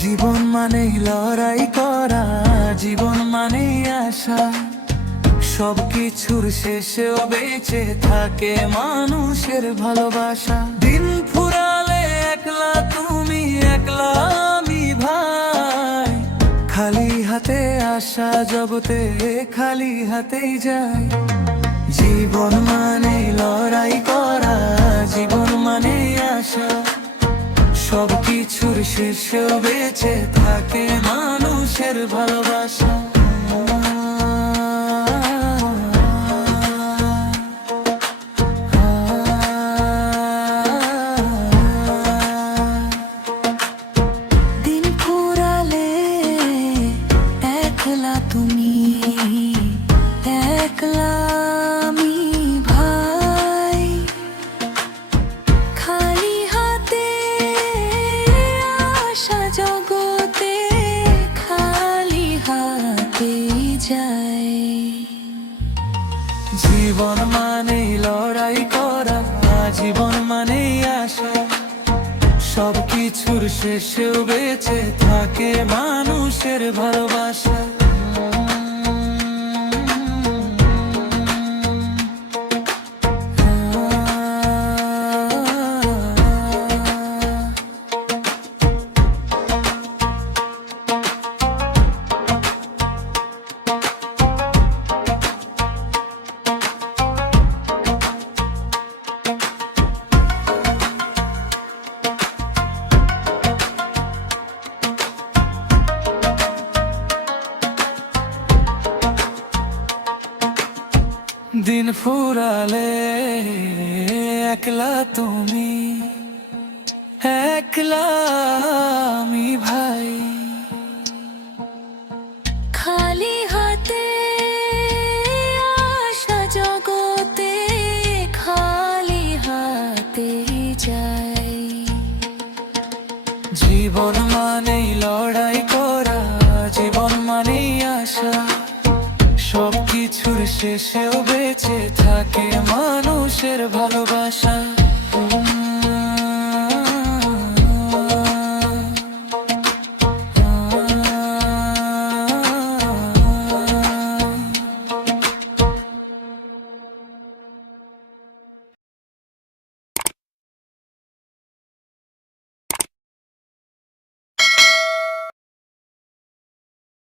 জীবন মানেই লড়াই করা, জীবন মানেই আশা। সবকিছুর শেষেও বেঁচে থাকে মানুষের ভালোবাসা। দিন ফুরালে একলা তুমি, একলা আমি ভাই। খালি হাতে আসা জগতে খালি হাতেই যায়। জীবন মানে লড়াই করা, জীবন মানে আশা। সবকিছুর শেষেও বেঁচে থাকে মানুষের ভালোবাসা। দিন ফুরালে একলা তুমি, একলা আমি ভাই। খালি হাতে আসা জগতে খালি হাতে যায়। জীবন মানেই লড়াই করা, জীবন মানেই আশা। সবকিছুর শেষেও বেঁচে থাকে মানুষের ভালোবাসা। দিন ফুরালে একলা তুমি, একলা আমি ভাই। খালি হাতে আসা জগতে খালি হাতে যায়। জীবন মানেই লড়াই করা, জীবন মানেই আশা। সবকিছুর শেষেও বেঁচে থাকে মানুষের ভালোবাসা।